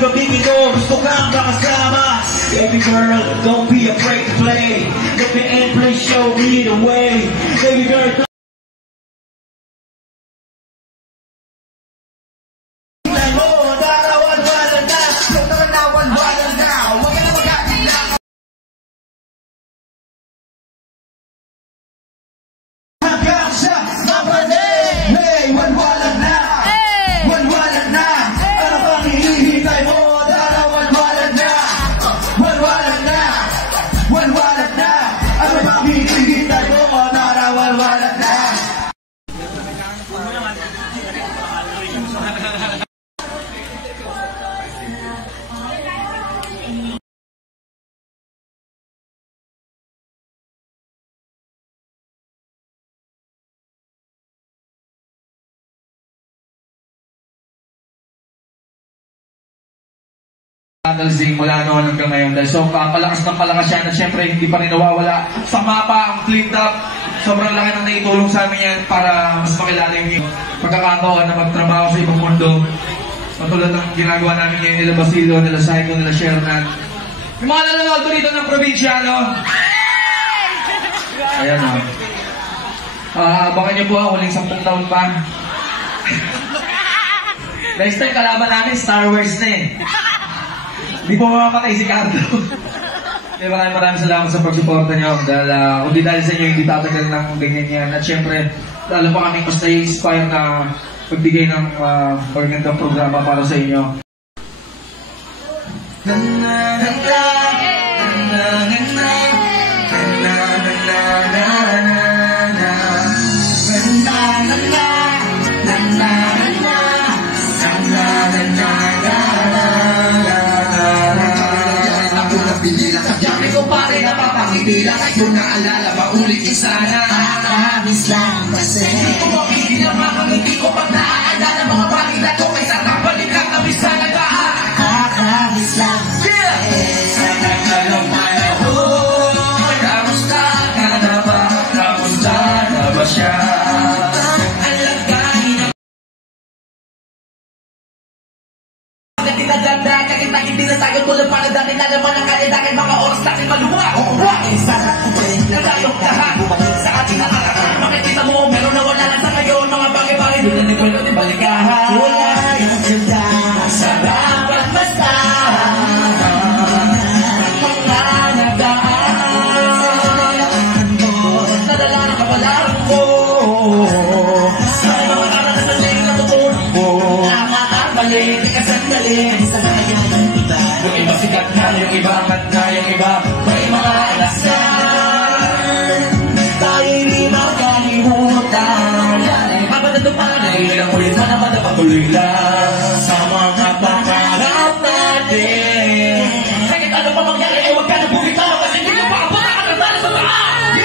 gabing ito, gusto kang makasama. Baby girl, don't be afraid to play. Let me and please show me the way. Baby girl, Dalsing mula noon hanggang ngayon. Dahil so, palakas ng palakas yan at syempre hindi pa rin nawawala sa mapa ang cleaned up. Sobrang laki ng naitulong sa amin yan para mas makilala yung pagkakataon na magtrabaho sa ibang mundo. Matulad ng ginagawa namin ngayon nila Basilio, nila Saiko, nila Shernan. Yung mga nanonood dito ng probinsya, no? Ayan o. Abangan niyo po ang huling 10 taon pa. Next time kalaban namin, Star Wars na eh. Hindi po mapapatay si Cardo. Maraming salamat sa pagsuporta nyo. Dahil kundi dahil sa inyo, hindi tatagal ng ganyan yan. At syempre, lalo pa kami mas na-inspire na pagbigay ng magandang programa para sa inyo. Bilang kayo naalala, maulitin sana. Kakabis lang kasi kung mapigil ang mga ngiti ko pag naaalala mga bagay na to, kaysa kapalik kakabis sana ka. Kakabis lang sa nagkalang panahon. Kamusta ka na ba? Kamusta na ba siya? Kita hindi na tayo tulad para dati na naman ang kanya dahil mga oras natin maluwa. Sana ko pa rin na tayong lahat bumalik sa ating nakaraan. Makikita mo, meron na wala lang sa ngayon. Mga bagay-bagay doon na nagwalo ng balikahan. Wala yung ganda sa dapat basta mga nagdaan mo. Nadala ng kapalaran ko sa mga anak na saling natutunan mo. Tama at mali, di ka sandali. Yung iba sikat na, yung iba angat na, yung iba may mga alasan. Tayo hindi makalimutan. Mapatatupan na ilang ulit na naman na patuloy lang sa mga pangarap natin. Kahit ano pa mangyari, ay huwag ka na bumitaw kasi hindi mo pa ako nakakatala sa taas.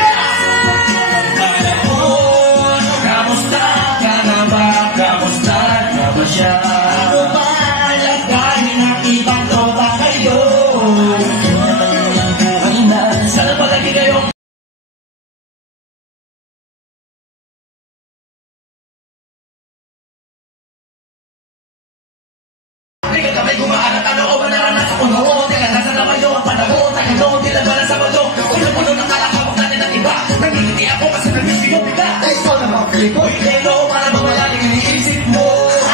Panahon, kamusta ka na ba? Kamusta na ba siya? Ano ba alagahin ang ibang tropa kayo? Sana palagi kayong tingin ka may gumaan at ano o ba naranasan ko noon? Tingin nasa naman yung panahon. Tayo noon, tinagbalan sa mundo. Puno-puno ng kalakawag natin ng iba. Nagigiti ako kasi nag-miss yung biga. Ay, ikaw naman, Filipo. Hindi no, para mawalaling iniisip mo.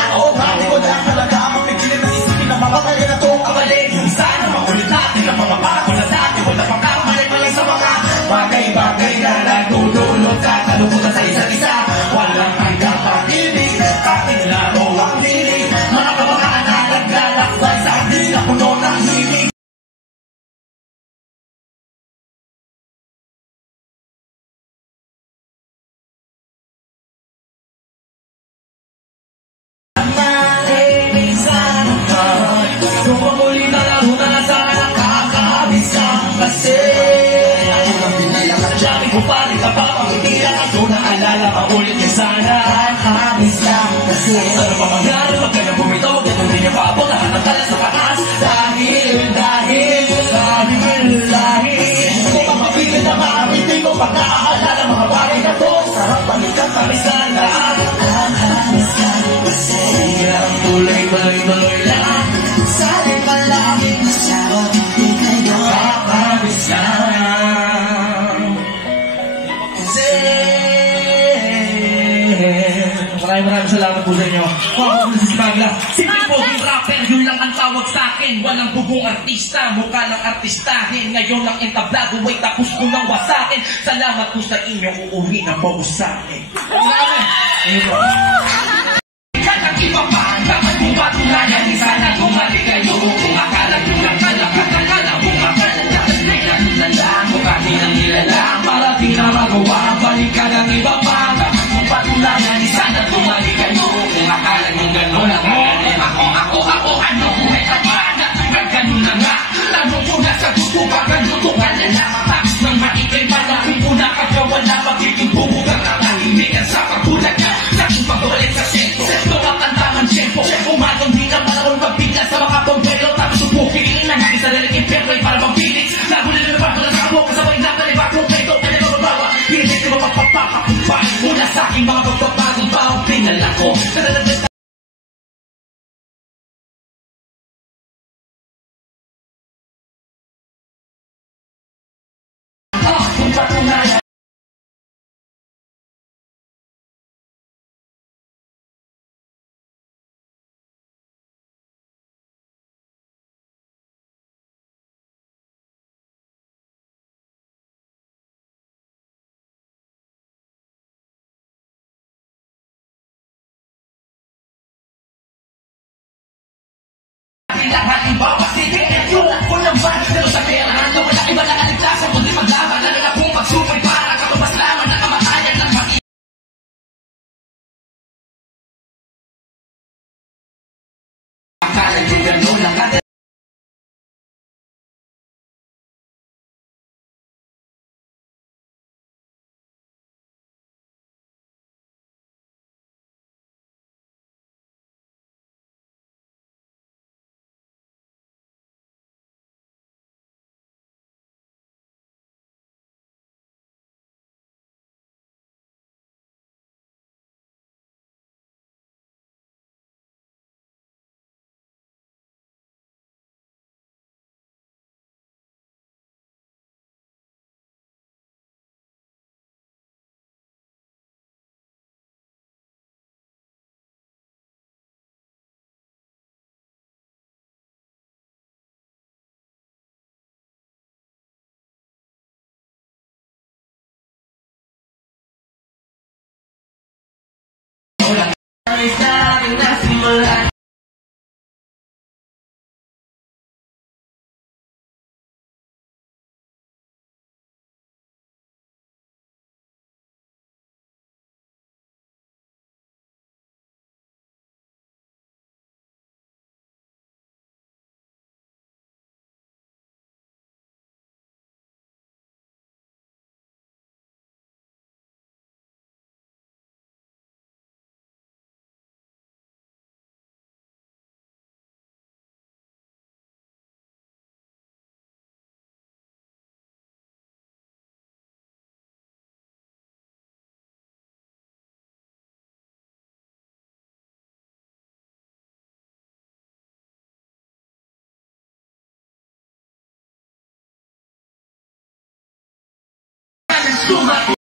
Ako, hindi ko lang talaga mapigilin na isipin ng mga kaya na to. Kabalik, sana makulit natin ang mga para dati. Wala pang kamali pa lang sa mga bagay-bagay na nagdudulot sa kalungkutan sa isa't isa. Walang hanggang pag-ibig, ating laro ang hilig. Mga kabakaan na naglalakbay sa ating na puno ng hilig. Kung pamuli na laro na sana nakakabis ang kasi ako nang binilang at dami ko pa rin kapapangitilan ako naalala maulit niya sana nakakabis lang kasi ano pa mangyari pag ka nang bumitaw huwag ganun din niya paabot lahat ng tala sa taas dahil kung mapapigil na makapiti ko pag naaalala mga bagay na to sarap balikan kami sana nakakabis lang kasi ang tuloy lang sa Wow, nasisibagla. Simple poging rapper, yun lang ang tawag sa'kin. Walang bugong artista, mukha ng artistahin. Ngayon lang entablado, ay tapos ko nang wasakin. Salamat po sa inyo, uuwi na po sa'kin. Kanang iba pa, dapat kong patunayan. Sana kumali kayo, kung akala nyo lang kalakakakala. Kung akala na lang, mukha din ang nilalang. Para di na magawa, balikan ang iba pa. Dapat kong patunayan, sana kumali kayo. Kung akala nyo gano'n, ako, ano, buhay ka pa. Ganun na nga, tanong ko na sa gusto pa, ganun ko ka na lang. Tapos nang maikay, malaking po na kagawala. Magiging bubugang katahimikan sa pagbulag ka. Sakong pag-ulit sa sento, tumakantaman siyempo. Umatong di na panahon magbigla sa mga pambelo. Tapos upukin na nga isa nalang impero ay para mabilis. Nagulil na naman mula sa kamo, kasabay na kalibak kong peto. Kaya mababawa, hindi ko mapapapakupay. Mula sa aking mga pagpapagong baong pinala ko. Kung patunayan lahat ng bawas, hindi yun ako naman. Pero sa perahan na wala iba na kaligtasan, kundi maglaban na rin akong pagsupay para katubas laman na kamatayan ng pag akala nyo gano'n lang natin. Ay sa ating nasimulan. Sumat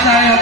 tayo.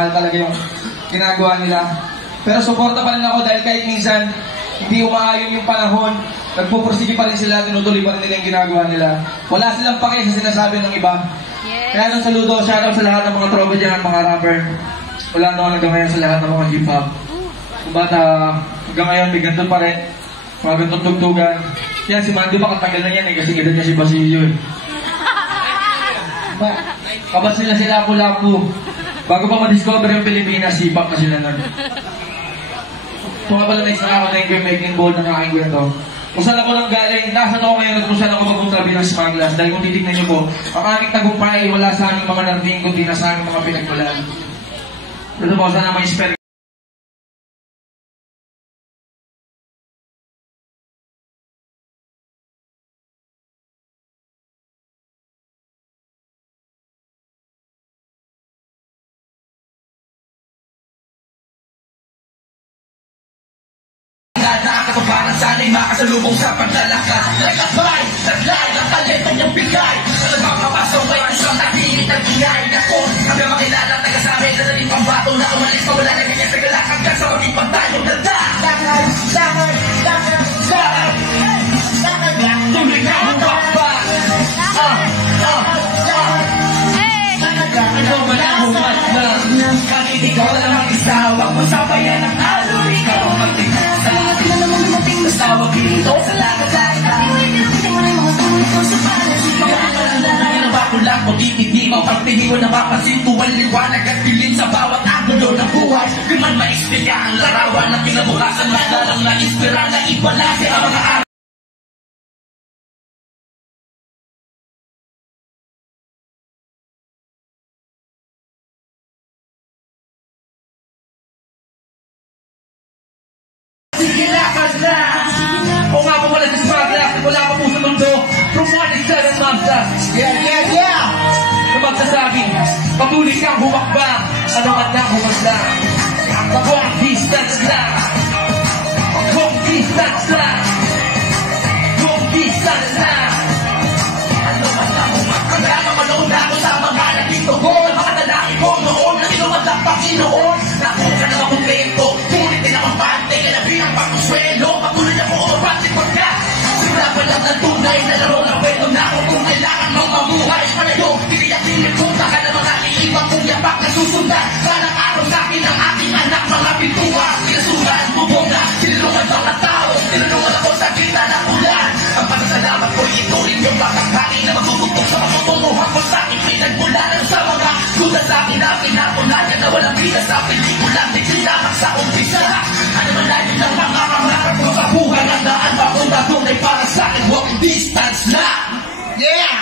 mahal talaga yung ginagawa nila. Pero suporta pa rin ako dahil kahit minsan hindi umaayon yung panahon, nagpupursige pa rin sila, tinutuloy pa rin nila yung ginagawa nila. Wala silang pake sa sinasabi ng iba. Kaya nung saludo, shoutout sa lahat ng mga tropa dyan, mga rapper. Wala naman hanggang ngayon sa lahat ng mga hip-hop. Kung bata, hanggang ngayon may ganito pa rin. Mga ganitong tugtugan. Yan, si Mandy ba katagal na yan eh, kasi edad niya si Basilio eh. Kabas nila si Lapu-Lapu. Bago pa ma-discover yung Pilipinas, sipak na sila nun. Kung nga pala na-isa ako na yung making bold ng aking kwento. Kung saan ako nang galing, nasan ako ngayon at kung saan ako magpunta bilang smugglers. Dahil kung titignan niyo po, ang aming tagumpay wala sa aming mga narating, kundi na sa aming mga pinagmulan. Pero po, sana may spell. Nakakabaran sana'y makasalubong sa paglalakad. Nagkabay, naglay, ang talentong niyang bigay. Alam ang mapasaway kung siyang nakikinig ng ingay. Ako, kami makilala, taga-sabi, nadaling pambato na umalis pa wala na ganyan sa galak hanggang sa maging pagtayong ganda. Lakad, lakad, lakad, lakad, lakad, tuloy ka mo bakba. Ikaw ba na humat na? Kahit ikaw lang ang isa, wag mo sabayan ang alon. Ikaw ang magtingin sa atin na naman dumating na tawag dito sa lagat-lagat. Pinupitin mo na yung mga tuloy ko sa palas. Lang mo titindi mo, pagtingin mo na mapasin tuwal liwanag at dilim sa bawat angulo ng buhay. Di man maisplika ang larawan na kinabukasan na dalang na inspira na ibalase ang mga araw. Sige lakad na! O nga po wala sa smugglers, wala pa po sa mundo. From 1-7 Magdas. Yeah! Na magsasabing, patuloy kang humakbang, ano man lang humakbang. Kung distance lang. Kung distance lang. Kung distance lang. Ano man lang humakbang. Kaya manood na ako sa mga nagito ko. Mga dalaki ko noon, na inuman lang Panginoon. Nakuha ka na makumpleto. Tulit din akong pante, kalabihan pa kong swelo. Patuloy ako umabante pagka. Simula pa lang ng tunay na laro na pwede na ako kung kailangan mong mamuhay. Palayo, piniyak-pinig ko baka na mga iibang kong yapak na susundan. Parang araw sa akin ang aking anak, mga pintuwa. Pinasulan, bubong na, tinulungan mga tao. Tinulungan ako sa kita ng ulan. Ang pasasalamat ko ituloy yung bakakani na magtutugtog sa mga tumuhang ko sa aking pinagmulanan sa mga kuda sa akin na pinapunayan na walang bida sa pelikula. Tigil lamang sa umpisa. Ano man layo ng mga kamarap ko sa buhay ang daan papunta doon ay para sa akin walking distance na. Yeah!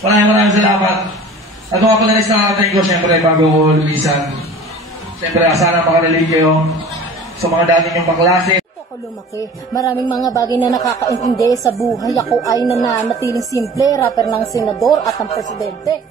Maraming salamat. At mga palanis na nakatayin ko, syempre, bago ko lumisan. Syempre, sana makarelate kayo sa mga dati niyong kaklase. Ako lumaki. Maraming mga bagay na nakakaintindi sa buhay. Ako ay nananatiling simple, rapper ng senador at ng presidente.